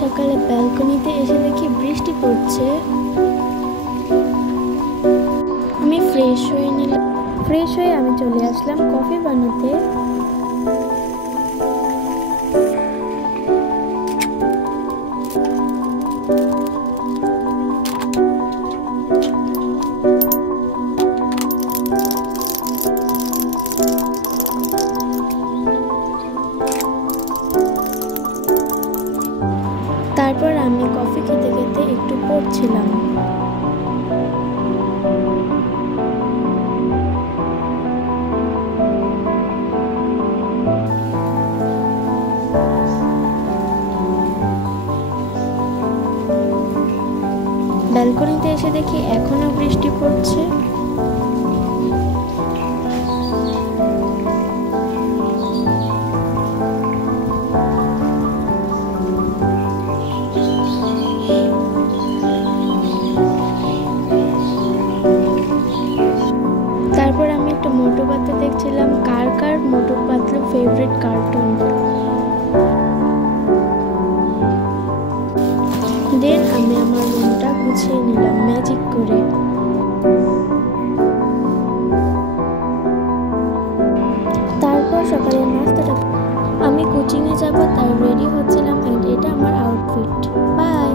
সকালে ব্যালকনিতে এসে দেখি বৃষ্টি পড়ছে। আমি ফ্রেশ হয়ে নিলাম। ফ্রেশ হয়ে আমি চলে আসলাম কফি বানাতে। তারপর আমি কফি খেতে খেতে একটু পড়ছিলাম। ব্যালকনিতে এসে দেখি এখনো বৃষ্টি পড়ছে। তারপর আমি একটা মোটু পাতলু দেখছিলাম। কার কার মোটু পাতলু ফেভারিট কার্টুন। দেন আমি আমার রুমটা গুছিয়ে নিলাম ম্যাজিক করে। তারপর সকালে নাস্তাটা আমি কোচিংয়ে যাব তাই রেডি হচ্ছিলাম। এটা আমার আউটফিট। বাই।